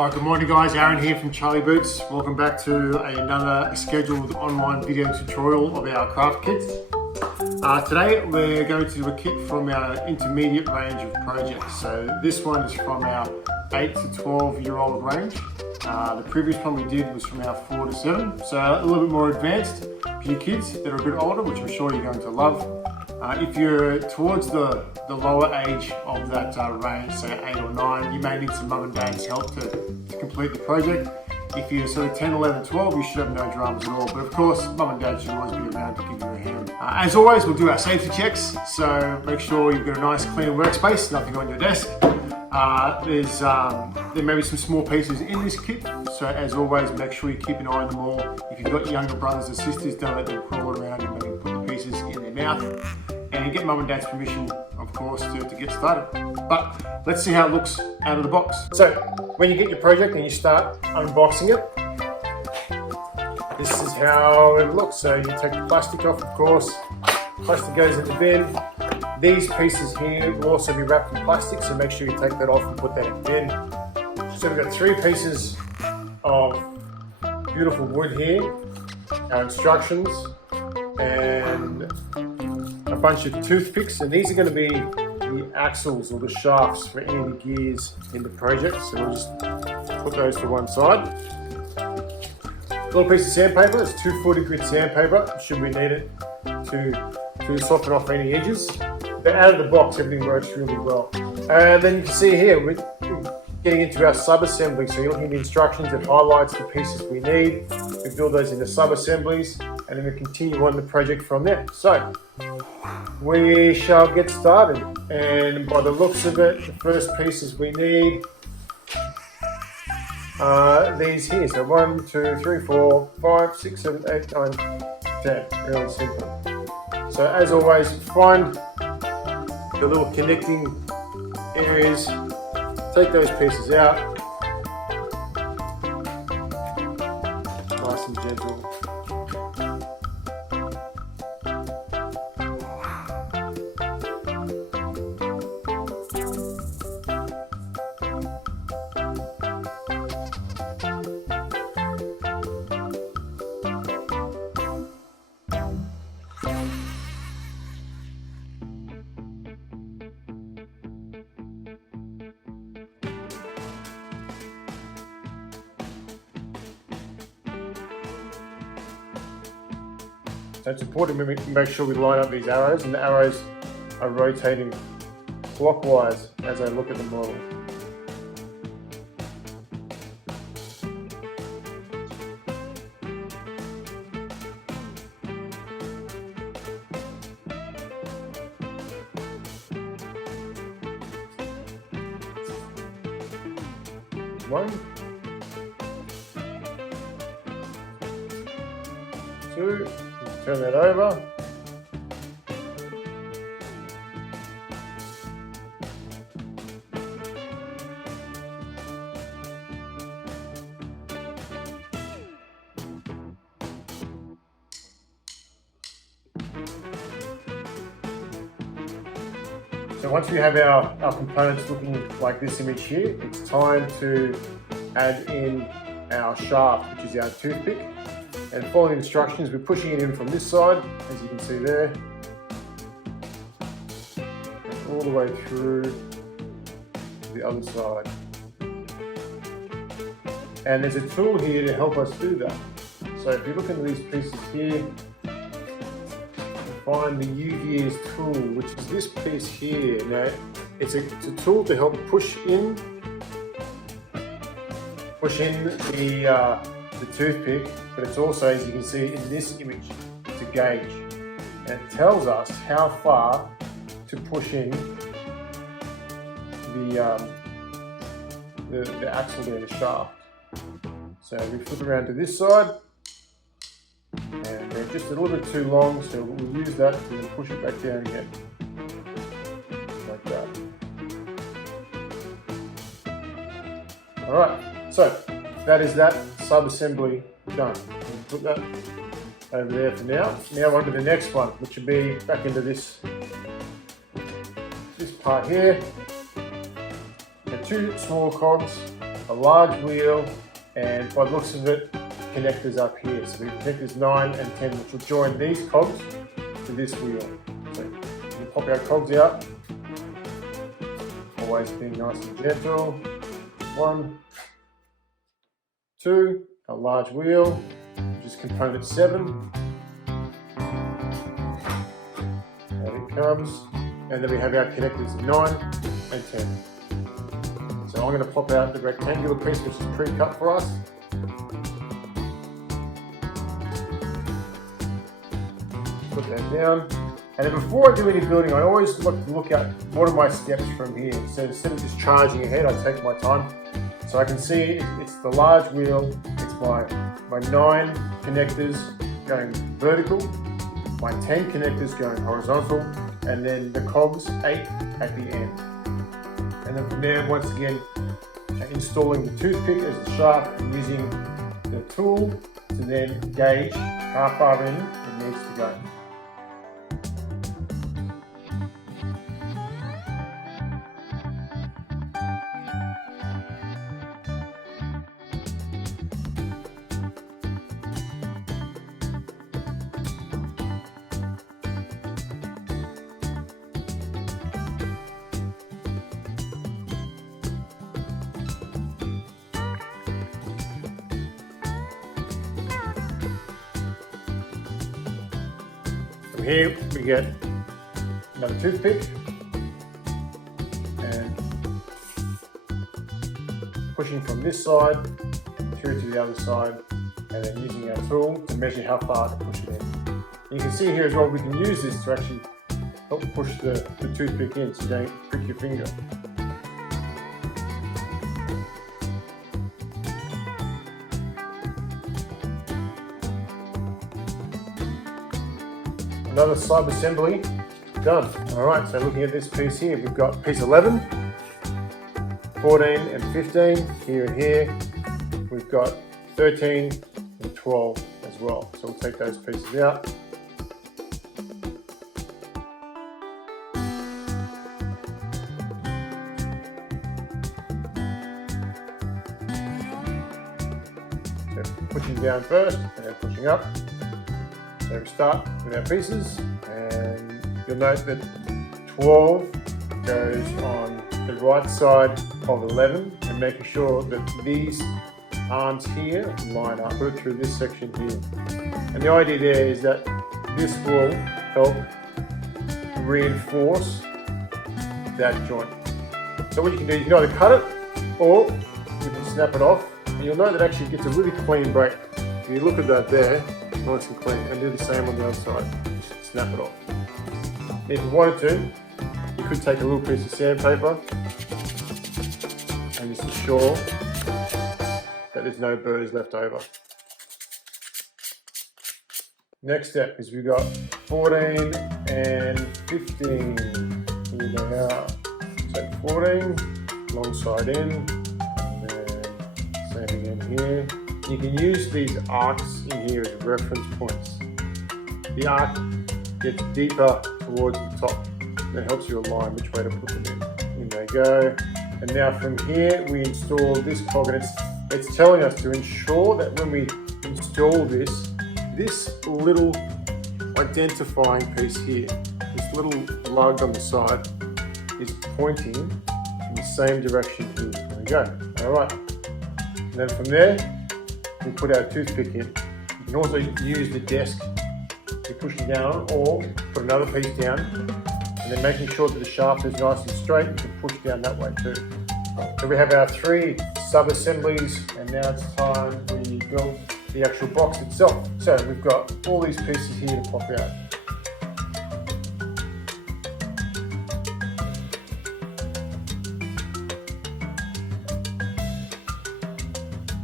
Alright, good morning guys, Aaron here from Charlie Boots. Welcome back to another scheduled online video tutorial of our craft kits. Today we're going to do a kit from our intermediate range of projects. So this one is from our 8 to 12 year old range. The previous one we did was from our 4 to 7, so a little bit more advanced for your kids that are a bit older, which I'm sure you're going to love. If you're towards the lower age of that range, say 8 or 9, you may need some mum and dad's help to complete the project. If you're sort of 10, 11, 12, you should have no dramas at all. But of course, mum and dad should always be around to give you a hand. As always, we'll do our safety checks. So make sure you've got a nice clean workspace, nothing on your desk. There may be some small pieces in this kit. So as always, make sure you keep an eye on them all. If you've got younger brothers and sisters, don't let them crawl around and maybe put the pieces in their mouth. And get mum and dad's permission, of course, to get started. But let's see how it looks out of the box. So when you get your project and you start unboxing it, this is how it looks. So you take the plastic off, of course. Plastic goes in the bin. These pieces here will also be wrapped in plastic, so make sure you take that off and put that in the bin. So we've got 3 pieces of beautiful wood here, our instructions, and a bunch of toothpicks, and these are going to be the axles or the shafts for any of the gears in the project. So we'll just put those to one side. A little piece of sandpaper, it's 240 grit sandpaper, should we need it to soften off any edges. But out of the box, everything works really well. And then you can see here, we're getting into our sub-assembly. So you're looking at the instructions, it highlights the pieces we need. We build those into sub-assemblies, and then we continue on the project from there. So we shall get started. And by the looks of it, the first pieces we need are these here. So 1, 2, 3, 4, 5, 6, 7, 8, 9, 10. Really simple. So as always, find the little connecting areas, take those pieces out, nice and gentle. So it's important we make sure we line up these arrows, and the arrows are rotating clockwise as I look at the model. One, 2, turn that over. So once we have our components looking like this image here, it's time to add in our shaft, which is our toothpick. And following the instructions, we're pushing it in from this side, as you can see there, and all the way through to the other side. And there's a tool here to help us do that. So if you look into these pieces here, find the U-Gears tool, which is this piece here. Now, it's a tool to help push in the toothpick, but it's also, as you can see in this image, it's a gauge, and it tells us how far to push in the axle there, the shaft. So we flip around to this side, and they're just a little bit too long, so we'll use that to then push it back down again, like that. All right, so that is that sub-assembly done. We'll put that over there for now. Now on to the next one, which will be back into this part here. The 2 small cogs a large wheel, and by the looks of it, connectors up here. So we have connectors 9 and 10, which will join these cogs to this wheel. So you pop our cogs out, always being nice and gentle. 1, 2, a large wheel, which is component 7. There it comes. And then we have our connectors 9 and 10. So I'm going to pop out the rectangular piece, which is pre-cut for us. Put that down. And then before I do any building, I always look at what are my steps from here. So instead of just charging ahead, I take my time. So I can see it's the large wheel, it's my 9 connectors going vertical, my 10 connectors going horizontal, and then the cogs 8 at the end. And then from there, once again, installing the toothpick as a shaft and using the tool to then gauge how far in it needs to go. From here we get another toothpick and pushing from this side through to the other side, and then using our tool to measure how far to push it in. You can see here as well, we can use this to actually help push the toothpick in so you don't prick your finger. Another sub-assembly done. Alright, so looking at this piece here, we've got piece 11, 14 and 15 here and here. We've got 13 and 12 as well. So we'll take those pieces out. So pushing down first and then pushing up. So we start with our pieces, and you'll note that 12 goes on the right side of 11, and making sure that these arms here line up. Put it through this section here. And the idea there is that this will help reinforce that joint. So what you can do, you can either cut it or you can snap it off, and you'll note that actually it gets a really clean break. If you look at that there, nice and clean, and do the same on the other side. Just snap it off. If you wanted to, you could take a little piece of sandpaper and just ensure that there's no burrs left over. Next step is we've got 14 and 15. Here they are. So 14, long side in, and then same again here. You can use these arcs in here as reference points. The arc gets deeper towards the top. That helps you align which way to put them in. In they go. And now from here we install this cog, and it's telling us to ensure that when we install this little identifying piece here, this little lug on the side, is pointing in the same direction here. There we go. Alright. And then from there, we put our toothpick in. You can also use the desk to push it down, or put another piece down, and then making sure that the shaft is nice and straight, you can push down that way too. So we have our 3 sub-assemblies, and now it's time we build the actual box itself. So we've got all these pieces here to pop out.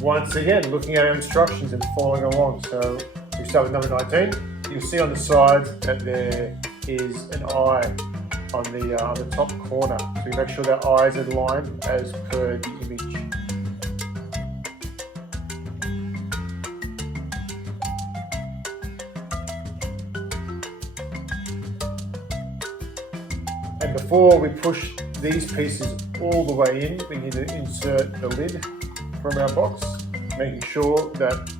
Once again, looking at our instructions and following along. So we start with number 19. You'll see on the sides that there is an eye on the top corner. So we make sure that eyes are aligned as per the image. And before we push these pieces all the way in, we need to insert the lid from our box, making sure that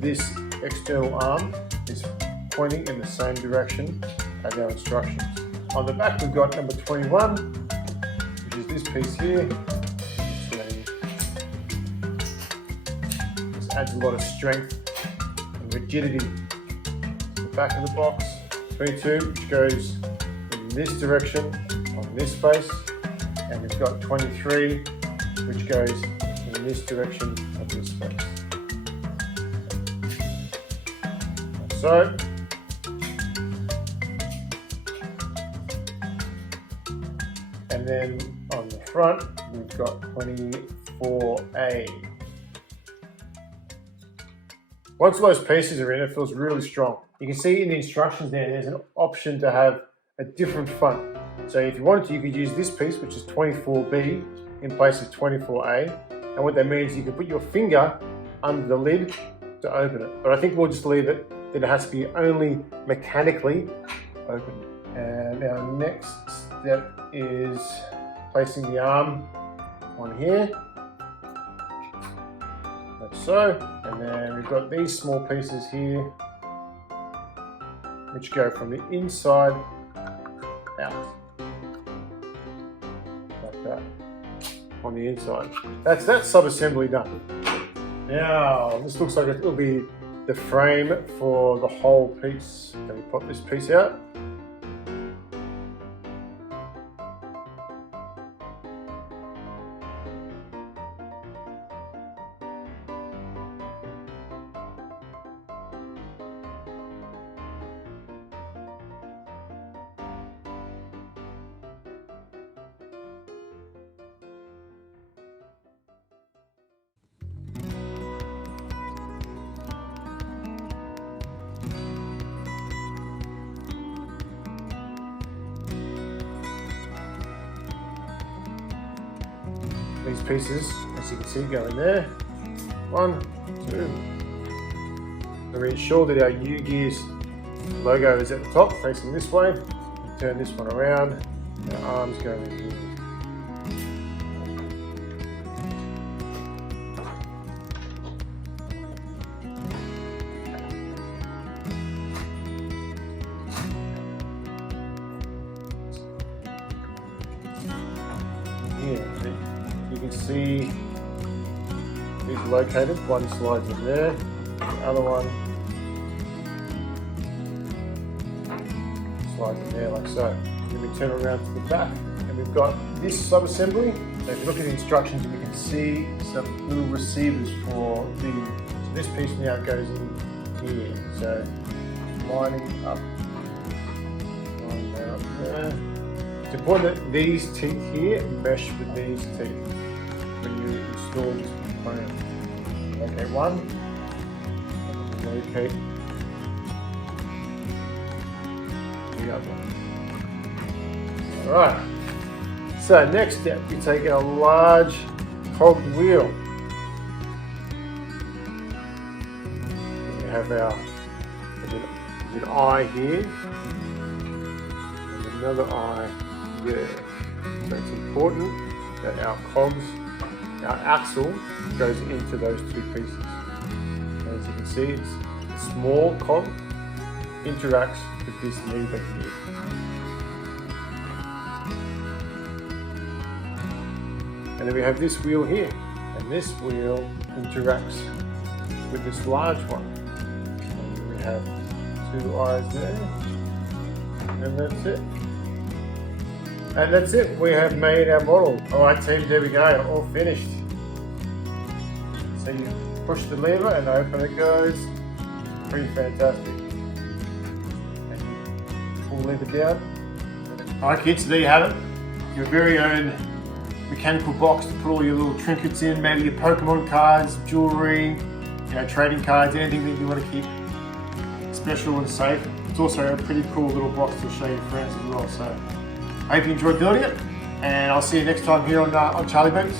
this external arm is pointing in the same direction as our instructions. On the back we've got number 21, which is this piece here. This adds a lot of strength and rigidity to the back of the box. 22, which goes in this direction on this face, and we've got 23, which goes in this direction on this face. Like so. And then on the front, we've got 24A. Once those pieces are in, it feels really strong. You can see in the instructions there's an option to have a different front. So if you wanted to, you could use this piece, which is 24B, in place of 24A. And what that means is you can put your finger under the lid to open it. But I think we'll just leave it that it has to be only mechanically opened. And our next step is placing the arm on here, like so. And then we've got these small pieces here, which go from the inside out, like that, on the inside. That's that sub-assembly done. Now, this looks like it will be the frame for the whole piece. Can we pop this piece out? These pieces, as you can see, go in there. 1, 2. And we ensure that our U-Gears logo is at the top, facing this way. Turn this one around. Our arms go in here. You can see these are located. One slides in there, the other one slides in there like so. Then we turn around to the back and we've got this sub-assembly. So if you look at the instructions, you can see some little receivers for the, so this piece now goes in here. So lining up, line that up there. It's important that these teeth here mesh with these teeth when you install this component. Locate one, locate the other. Alright, so next step, we take our large cogged wheel. We have our, there's an eye here, and another eye there. So it's important that our cogs, our axle goes into those two pieces. As you can see, it's a small cog interacts with this lever here. And then we have this wheel here, and this wheel interacts with this large one. And we have two eyes there, and that's it. And that's it, we have made our model. Alright team, there we go, all finished. So you push the lever and open it goes. Pretty fantastic. And you pull the lever down. Alright kids, so there you have it. Your very own mechanical box to put all your little trinkets in, maybe your Pokemon cards, jewelry, trading cards, anything that you want to keep special and safe. It's also a pretty cool little box to show your friends as well. So I hope you enjoyed building it, and I'll see you next time here on Charlie Beats.